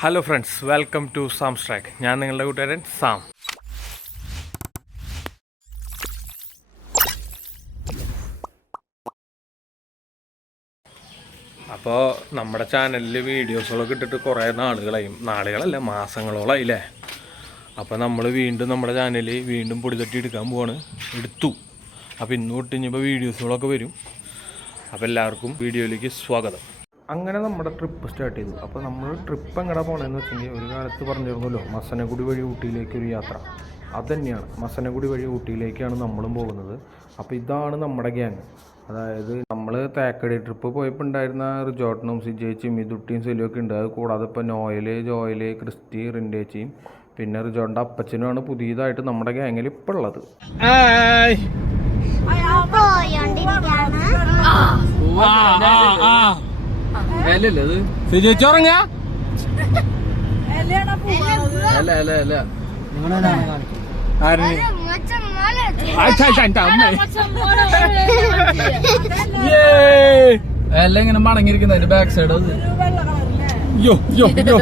Hello friends welcome to സാം സ്ട്രാക്ക് ഞാൻ നിങ്ങളുടെ കൂട്ടുകാരൻ സാം. അപ്പോൾ നമ്മുടെ ചാനലിൽ വീഡിയോസുകളൊക്കെ ഇട്ടിട്ട് കുറേ നാളുകളായി. നാളുകളല്ല മാസങ്ങളോളായി അല്ലേ അപ്പോൾ നമ്മൾ വീണ്ടും നമ്മുടെ ചാനലിൽ വീണ്ടും പൊടി തട്ടി എടുക്കാൻ പോവാണ്. എടുത്തു. അപ്പോൾ ഇന്ന് തൊട്ട് ഇനിയിപ്പോൾ വീഡിയോസുകളൊക്കെ വരും. അപ്പോൾ എല്ലാവർക്കും വീഡിയോയിലേക്ക് സ്വാഗതം. അങ്ങനെ നമ്മുടെ ട്രിപ്പ് സ്റ്റാർട്ട് ചെയ്തു. അപ്പോൾ നമ്മൾ ട്രിപ്പ് എങ്ങടെ പോകണമെന്ന് വെച്ചെങ്കിൽ ഒരു കാലത്ത് പറഞ്ഞിരുന്നല്ലോ മസനഗുഡി വഴി ഊട്ടിയിലേക്ക് ഒരു യാത്ര. അതുതന്നെയാണ് മസനഗുഡി വഴി ഊട്ടിയിലേക്കാണ് നമ്മളും പോകുന്നത്. അപ്പോൾ ഇതാണ് നമ്മുടെ ഗ്യാങ് അതായത് നമ്മൾ തേക്കടി ട്രിപ്പ് പോയപ്പോൾ ഉണ്ടായിരുന്ന റിജോർട്ടിനും സിജേച്ചിയും ഇതുട്ടിയും സെലിയൊക്കെ ഉണ്ട് അത് കൂടാതെ ഇപ്പോൾ നോയൽ ജോയൽ ക്രിസ്റ്റി റിൻഡേച്ചിയും പിന്നെ റിജോർട്ടിന്റെ അപ്പച്ചനുമാണ് പുതിയതായിട്ട് നമ്മുടെ ഗ്യാങ്ങിൽ ഇപ്പോൾ ഉള്ളത് പോയോണ്ടിരിക്കാണ് സിജേച്ചി ഉറങ്ങാ? അല്ല അല്ല അല്ല. എല്ലാം ഇങ്ങനെ മടങ്ങിയിരിക്കുന്ന അതിന്റെ ബാക്ക് സൈഡ് അത് യോ യോ യോ.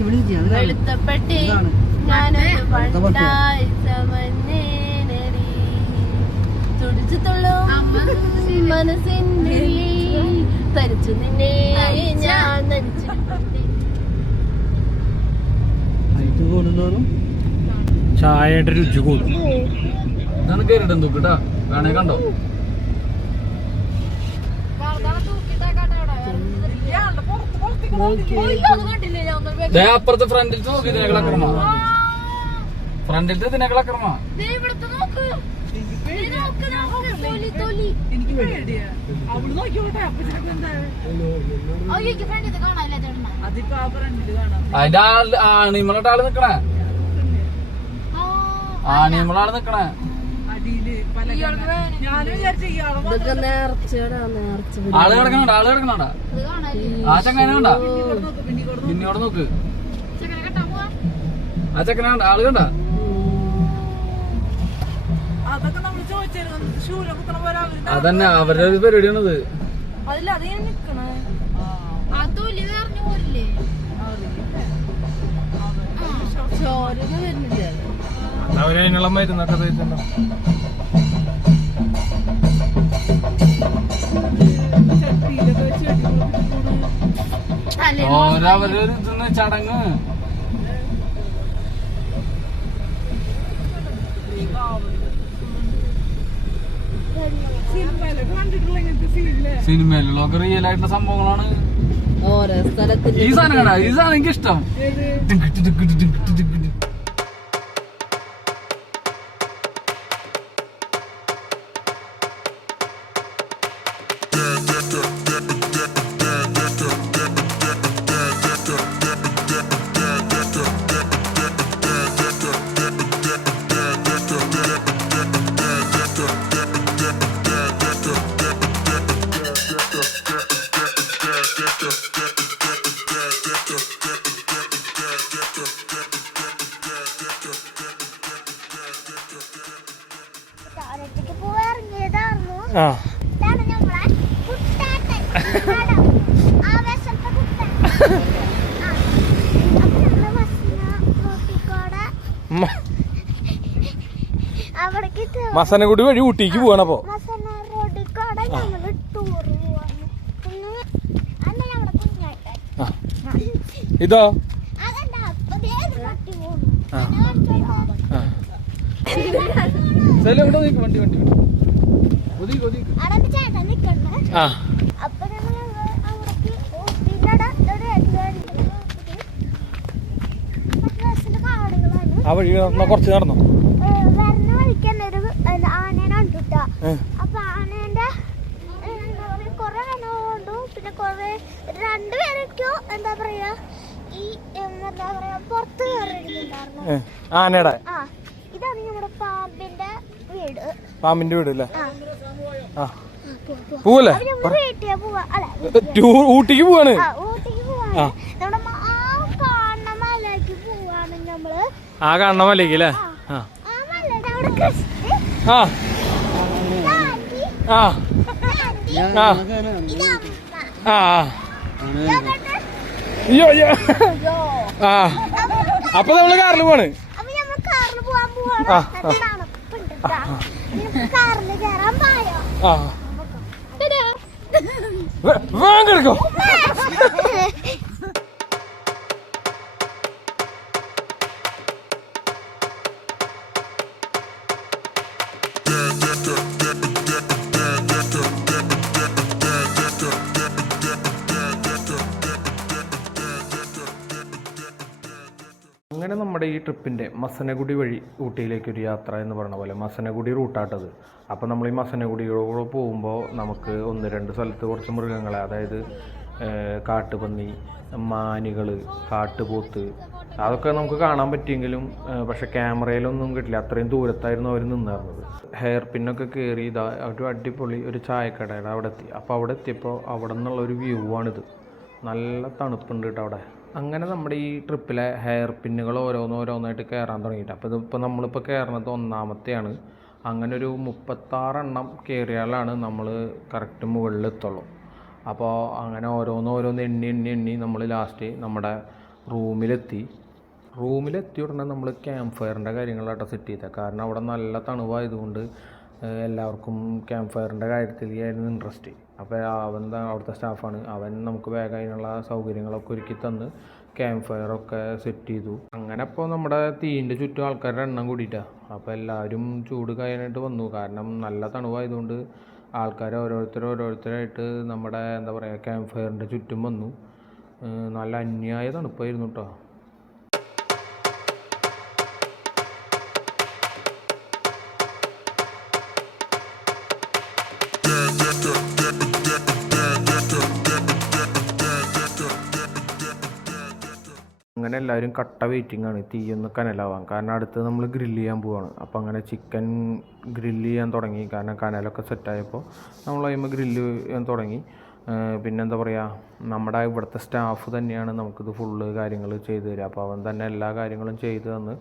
വെളുത്തപ്പെട്ടി ഞാനൊരു പണ്ടായി ചമഞ്ഞേനടി തുടിച്ചു തുള്ളും തരിച്ചു നിന്നെ. ഞാൻ നനച്ചു ചായയുടെ രുചി കൂടും ഇതാണ് അപ്പുറത്തെ ഫ്രണ്ടിൽ നോക്കി ഇതിനെക്കളക്കണമോ ഫ്രണ്ടിലത്തെ ഇതിനെക്കളക്കണമോ അതിന്റെ ആ ആണിമളുടെ ആൾ നിക്കണേ. ആണിമളാൾ നിക്കണേ. ആൾ കിടക്കണണ്ട ആൾ കിടക്കണണ്ട. ആ ചങ്ങനെ കണ്ടാ? പിന്നോട് നോക്ക് ആ ചക്കനെ കണ്ട? ആൾ കണ്ട? അവർ അതന്നെ അവരുടെ ഒരു പരിപാടിയാണത്. അതില്ല അത് ഞാൻ നിക്കണേ അവരതിനുള്ള മരുന്നൊക്കെ തരുന്നുണ്ടോ? ഓരോ ഒരു ഇതെന്ന് ചടങ്ങ്. സിനിമയിലുള്ളതൊക്കെ റിയൽ ആയിട്ടുള്ള സംഭവങ്ങളാണ്. ഓരോ സ്ഥലത്തിന്റെ ഈ സാധനം കണ്ട ഈ സാധനം എനിക്ക് ഇഷ്ടം എത്തി- മസനഗുഡി വഴി ഊട്ടിക്ക് പോവാണപ്പോ ഇതോ? ആ. ഇവിടെ നിക്ക്, വണ്ടി ഒതുക്കി ഒതുക്കി. ആ. ആ വഴി കുറച്ച് നടന്നു. അപ്പൊ ആനേന്റെ കൊറേ ആന കണ്ടു. പിന്നെ കൊറേ രണ്ടുപേരൊക്കെയോ എന്താ പറയാ ഈ എന്താ പറയാ പുറത്ത് കയറിയിട്ടുണ്ടായിരുന്നു ഏ, ആനയുടെ. ഇതാണ് നമ്മുടെ പാമ്പിന്റെ പാമ്പിന്റെ വീട്. അല്ലേ? ആ. ആ. പോവല്ലേ? ഊട്ടിക്ക് പോവാണ്? ആ ആ. ആ ആ കാണണ മലയ്ക്ക് അല്ലേ? ആ. ആ. ആ ആ. ആ. ആ. അയ്യോ അയ്യോ. ആ. അപ്പൊ നമ്മൾ കാറിൽ പോവാണ്. ആ, നല്ല ആ വേ- വേഗം എടുക്കോ നമ്മുടെ ഈ ട്രിപ്പിന്റെ മസനഗുഡി വഴി ഊട്ടിയിലേക്കൊരു യാത്ര എന്ന് പറഞ്ഞ പോലെ മസനഗുഡി റൂട്ടാട്ടത്. അപ്പോൾ നമ്മൾ ഈ മസനഗുഡിയോട് പോകുമ്പോൾ നമുക്ക് ഒന്ന് രണ്ട് സ്ഥലത്ത് കുറച്ച് മൃഗങ്ങളെ അതായത് കാട്ടുപന്നി മാനുകൾ കാട്ടുപോത്ത് അതൊക്കെ നമുക്ക് കാണാൻ പറ്റിയെങ്കിലും പക്ഷേ ക്യാമറയിലൊന്നും കിട്ടില്ല. അത്രയും ദൂരത്തായിരുന്നു അവർ നിന്നിരുന്നത്. ഹെയർ പിന്നൊക്കെ കയറി ഇതാ ഒരു അടിപൊളി ഒരു ചായക്കടയുടെ അവിടെ എത്തി. അപ്പോൾ അവിടെ എത്തിയപ്പോൾ അവിടെ നിന്നുള്ള ഒരു വ്യൂ ആണിത് നല്ല തണുപ്പുണ്ട് കേട്ടോ അവിടെ. അങ്ങനെ നമ്മുടെ ഈ ട്രിപ്പിലെ ഹെയർ പിന്നുകൾ ഓരോന്നോരോന്നായിട്ട് കയറാൻ തുടങ്ങിയിട്ട്. അപ്പോൾ ഇതിപ്പോൾ നമ്മളിപ്പോൾ കയറുന്നത് ഒന്നാമത്തെയാണ്. അങ്ങനെ ഒരു മുപ്പത്താറെണ്ണം കയറിയാലാണ് നമ്മൾ കറക്റ്റ് മുകളിലെത്തുള്ളൂ അപ്പോൾ അങ്ങനെ ഓരോന്നോരോന്ന് എണ്ണി എണ്ണി എണ്ണി നമ്മൾ ലാസ്റ്റ് നമ്മുടെ റൂമിലെത്തി. റൂമിലെത്തിയ ഉടനെ നമ്മൾ ക്യാമ്പ് ഫയറിന്റെ കാര്യങ്ങളാട്ടോ സെറ്റ് ചെയ്തത് കാരണം അവിടെ നല്ല തണുവായതുകൊണ്ട് എല്ലാവർക്കും ക്യാമ്പ് ഫയറിന്റെ കാര്യത്തിൽ ആയിരുന്നു ഇൻട്രസ്റ്റ് അപ്പോൾ അവൻ അവിടുത്തെ സ്റ്റാഫാണ്. അവൻ നമുക്ക് വേഗം അതിനുള്ള സൗകര്യങ്ങളൊക്കെ ഒരുക്കി തന്ന് ക്യാമ്പ് ഫയറൊക്കെ സെറ്റ് ചെയ്തു. അങ്ങനെ അപ്പോൾ നമ്മുടെ തീന്റെ ചുറ്റും ആൾക്കാരുടെ എണ്ണം കൂടിയിട്ടാണ് അപ്പോൾ എല്ലാവരും ചൂട് കഴിയാനായിട്ട് വന്നു. കാരണം നല്ല തണുവായതുകൊണ്ട് ആൾക്കാർ ഓരോരുത്തർ ഓരോരുത്തരായിട്ട് നമ്മുടെ എന്താ പറയുക ക്യാമ്പ് ഫയറിന്റെ ചുറ്റും വന്നു. നല്ല അന്യായ തണുപ്പായിരുന്നു കേട്ടോ അങ്ങനെ എല്ലാവരും കട്ട വെയിറ്റിംഗ് ആണ്. തീയൊന്ന് കനലാവാൻ. കാരണം അടുത്ത് നമ്മൾ ഗ്രില്ല് ചെയ്യാൻ പോവാണ്. അപ്പോൾ അങ്ങനെ ചിക്കൻ ഗ്രില്ല് ചെയ്യാൻ തുടങ്ങി. കാരണം കനലൊക്കെ സെറ്റായപ്പോൾ നമ്മൾ കഴിയുമ്പോൾ ഗ്രില്ല് ചെയ്യാൻ തുടങ്ങി. പിന്നെന്താ പറയുക നമ്മുടെ ഇവിടുത്തെ സ്റ്റാഫ് തന്നെയാണ് നമുക്കിത് ഫുള്ള് കാര്യങ്ങൾ ചെയ്തു തരിക അപ്പോൾ അവൻ തന്നെ എല്ലാ കാര്യങ്ങളും ചെയ്തു തന്ന്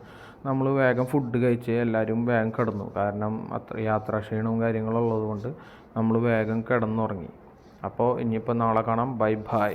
നമ്മൾ വേഗം ഫുഡ് കഴിച്ച് എല്ലാവരും വേഗം കിടന്നു. കാരണം അത്ര യാത്രാക്ഷീണവും കാര്യങ്ങളും ഉള്ളതുകൊണ്ട് നമ്മൾ വേഗം കിടന്നുറങ്ങി. അപ്പോൾ ഇനിയിപ്പോൾ നാളെ കാണാം. Bye bye